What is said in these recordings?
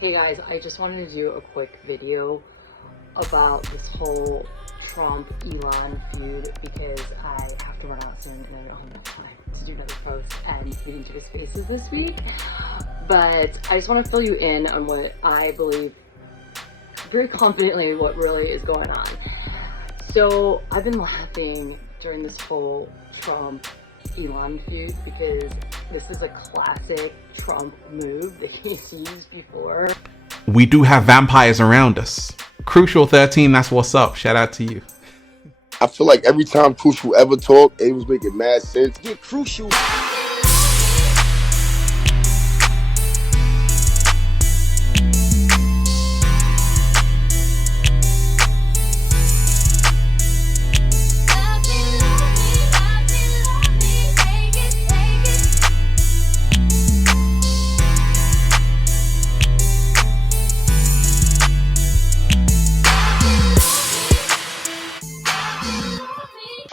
Hey guys, I just wanted to do a quick video about this whole Trump-Elon feud because I have to run out soon and I don't have enough time to do another post and feed into his faces this week. But I just want to fill you in on what I believe very confidently what really is going on. So I've been laughing during this whole Trump-Elon feud because this is a classic Trump move that he's used before. We do have vampires around us. Crucial 13, that's what's up. Shout out to you. I feel like every time Crucial ever talked, it was making mad sense. Get Crucial.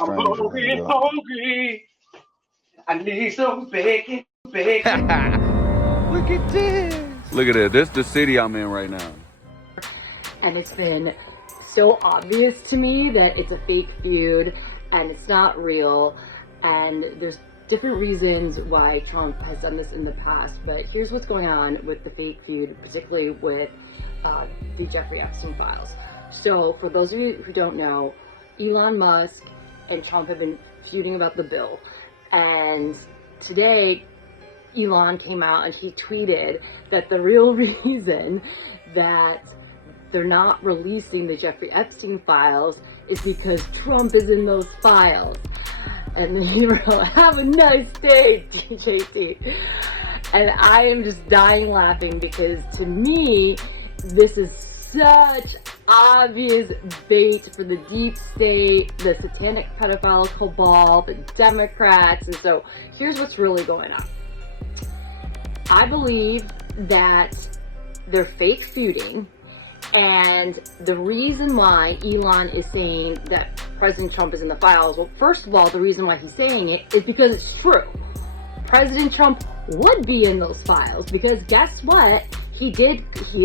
I'm hungry. I need some bacon. Look at this. Look at it. This is the city I'm in right now. And it's been so obvious to me that it's a fake feud and it's not real. And there's different reasons why Trump has done this in the past. But here's what's going on with the fake feud, particularly with the Jeffrey Epstein files. So for those of you who don't know, Elon Musk and Trump have been feuding about the bill. And today, Elon came out and he tweeted that the real reason that they're not releasing the Jeffrey Epstein files is because Trump is in those files. And then he wrote, "Have a nice day, JT." And I am just dying laughing because to me, this is such obvious bait for the deep state, the satanic pedophile cabal, the Democrats. And so here's what's really going on. I believe that they're fake feuding, and the reason why Elon is saying that President Trump is in the files, well, first of all, the reason why he's saying it is because it's true. President Trump would be in those files because guess what? He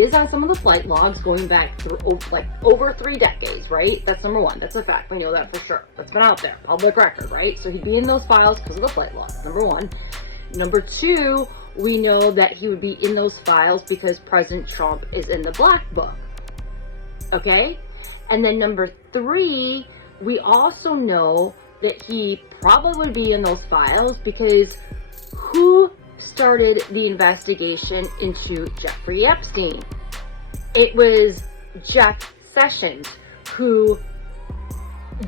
is on some of the flight logs going back through like over 3 decades, right? That's number one. That's a fact. We know that for sure. That's been out there. Public record, right? So he'd be in those files because of the flight logs, number one. Number two, we know that he would be in those files because President Trump is in the black book. Okay? And then number three, we also know that he probably would be in those files because who started the investigation into Jeffrey Epstein? It was Jeff Sessions, who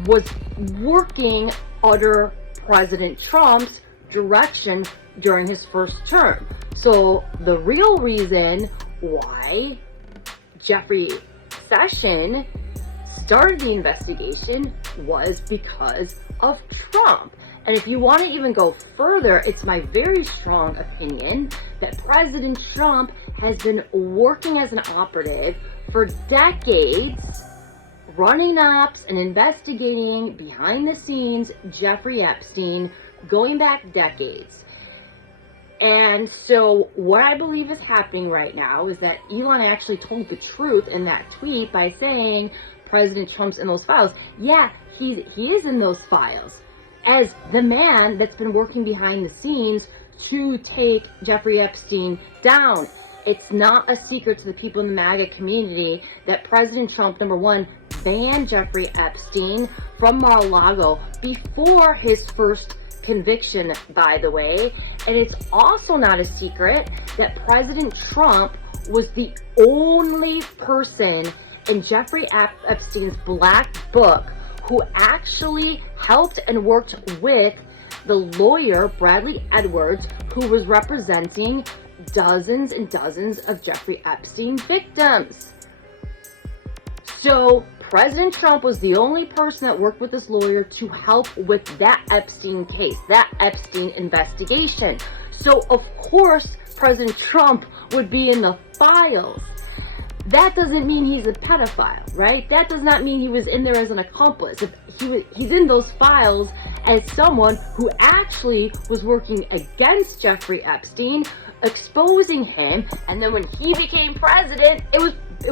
was working under President Trump's direction during his first term. So the real reason why Jeffrey Sessions started the investigation was because of Trump. And if you want to even go further, it's my very strong opinion that President Trump has been working as an operative for decades, running ops and investigating behind the scenes Jeffrey Epstein, going back decades. And so what I believe is happening right now is that Elon actually told the truth in that tweet by saying President Trump's in those files. Yeah, he is in those files as the man that's been working behind the scenes to take Jeffrey Epstein down. It's not a secret to the people in the MAGA community that President Trump, number one, banned Jeffrey Epstein from Mar-a-Lago before his first conviction, by the way. And it's also not a secret that President Trump was the only person in Jeffrey Epstein's black book who actually helped and worked with the lawyer, Bradley Edwards, who was representing dozens and dozens of Jeffrey Epstein victims. So President Trump was the only person that worked with this lawyer to help with that Epstein case, that Epstein investigation. So of course, President Trump would be in the files. That doesn't mean he's a pedophile, right? That does not mean he was in there as an accomplice. If he's in those files as someone who actually was working against Jeffrey Epstein, exposing him, and then when he became president, it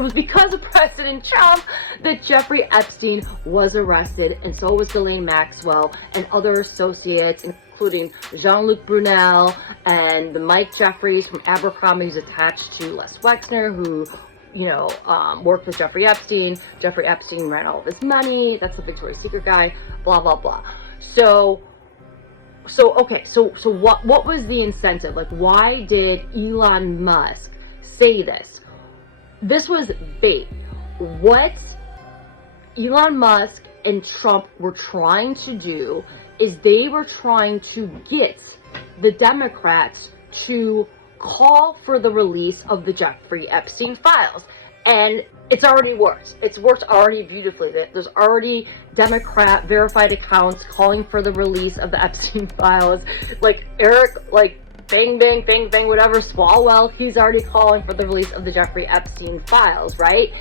was because of President Trump that Jeffrey Epstein was arrested, and so was Ghislaine Maxwell and other associates, including Jean-Luc Brunel and the Mike Jeffries from Abercrombie, who's attached to Les Wexner, who worked with Jeffrey Epstein. Jeffrey Epstein ran all of his money. That's the Victoria's Secret guy. Blah blah blah. So what was the incentive? Like, why did Elon Musk say this? This was bait. What Elon Musk and Trump were trying to do is they were trying to get the Democrats to call for the release of the Jeffrey Epstein files. And it's already worked. It's worked already beautifully. There's already Democrat verified accounts calling for the release of the Epstein files. Like Eric, bang, bang, bang, bang, whatever, Swalwell, he's already calling for the release of the Jeffrey Epstein files, right?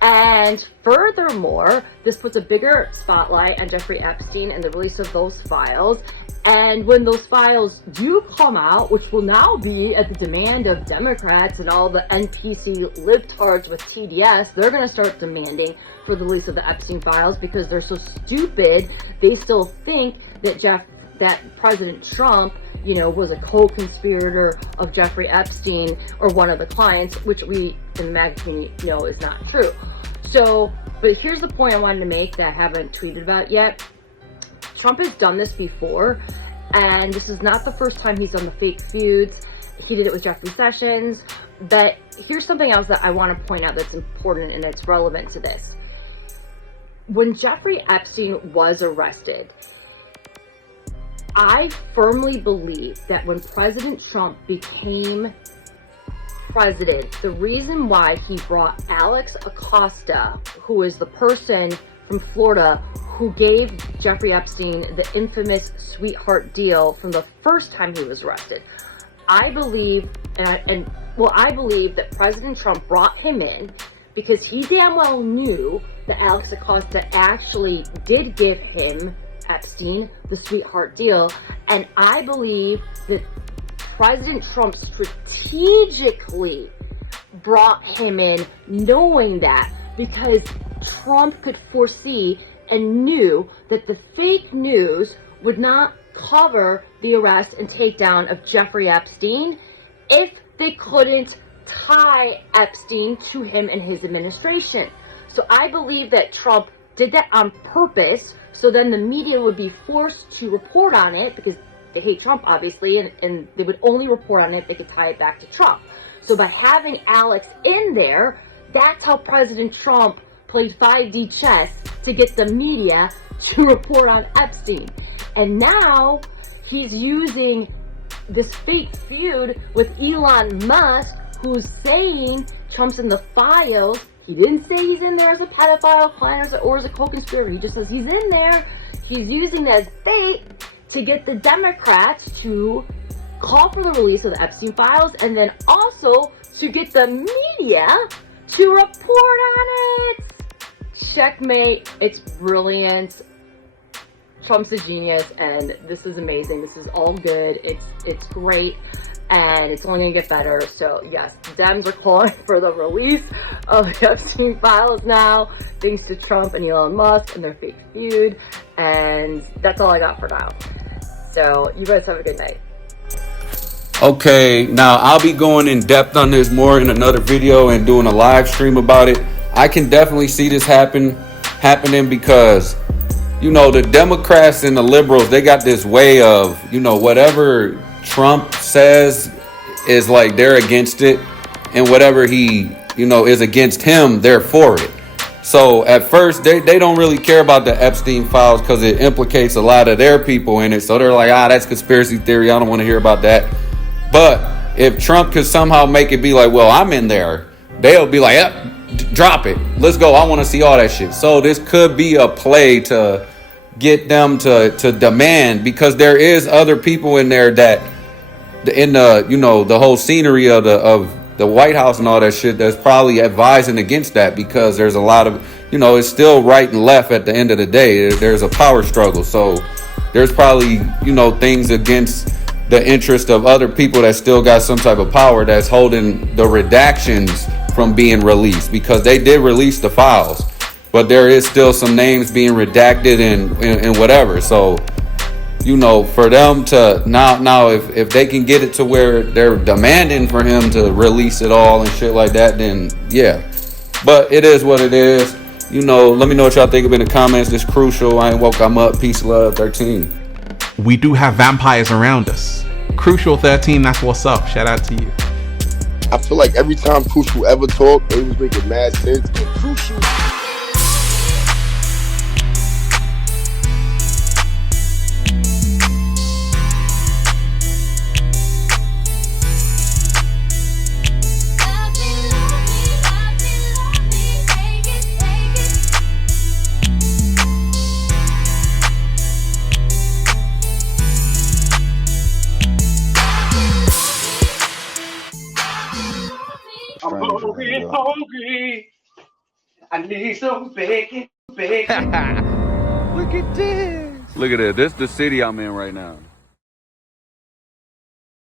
And furthermore, this puts a bigger spotlight on Jeffrey Epstein and the release of those files. And when those files do come out, which will now be at the demand of Democrats and all the NPC libtards with TDS, they're going to start demanding for the release of the Epstein files because they're so stupid. They still think that President Trump, was a co-conspirator of Jeffrey Epstein or one of the clients, which we in the MAGA community know is not true. So, but here's the point I wanted to make that I haven't tweeted about yet. Trump has done this before, and this is not the first time he's done the fake feuds. He did it with Jeffrey Sessions, but here's something else that I want to point out that's important and that's relevant to this. When Jeffrey Epstein was arrested, I firmly believe that when President Trump became president, the reason why he brought Alex Acosta, who is the person from Florida who gave Jeffrey Epstein the infamous sweetheart deal from the first time he was arrested. I believe that President Trump brought him in because he damn well knew that Alex Acosta actually did give him, Epstein, the sweetheart deal. And I believe that President Trump strategically brought him in knowing that, because Trump could foresee and knew that the fake news would not cover the arrest and takedown of Jeffrey Epstein if they couldn't tie Epstein to him and his administration. So I believe that Trump did that on purpose, so then the media would be forced to report on it because they hate Trump, obviously, and they would only report on it if they could tie it back to Trump. So by having Alex in there, that's how President Trump played 5D chess to get the media to report on Epstein. And now he's using this fake feud with Elon Musk, who's saying Trump's in the files. He didn't say he's in there as a pedophile, client, or as a co-conspirator. He just says he's in there. He's using that as bait to get the Democrats to call for the release of the Epstein files, and then also to get the media to report on it. Checkmate. It's brilliant. Trump's a genius, and this is amazing. This is all good. It's great, and it's only gonna get better. So yes, Dems are calling for the release of the Epstein files now, thanks to Trump and Elon Musk and their fake feud. And that's all I got for now. So you guys have a good night. Okay, now I'll be going in depth on this more in another video and doing a live stream about it. I can definitely see this happening because, the Democrats and the liberals, they got this way of, whatever Trump says is like they're against it, and whatever he, is against him, they're for it. So at first, they don't really care about the Epstein files because it implicates a lot of their people in it. So they're like, that's conspiracy theory. I don't want to hear about that. But if Trump could somehow make it be like, well, I'm in there, they'll be like, yep, drop it. Let's go. I want to see all that shit. So this could be a play to get them to demand, because there is other people in there that in the whole scenery of the White House and all that shit that's probably advising against that, because there's a lot of, it's still right and left at the end of the day. There's a power struggle. So there's probably, you know, things against the interest of other people that still got some type of power that's holding the redactions from being released, because they did release the files, but there is still some names being redacted and whatever. So, you know, for them to now if they can get it to where they're demanding for him to release it all and shit like that, then yeah. But it is what it is. You know, let me know what y'all think of in the comments. This Crucial. I ain't woke. I'm up. Peace, love, 13. We do have vampires around us. Crucial 13, that's what's up. Shout out to you. I feel like every time Crucial ever talked, it was making mad sense. Crucial. I'm hungry. I need some bacon. Look at this. Look at it. This is the city I'm in right now.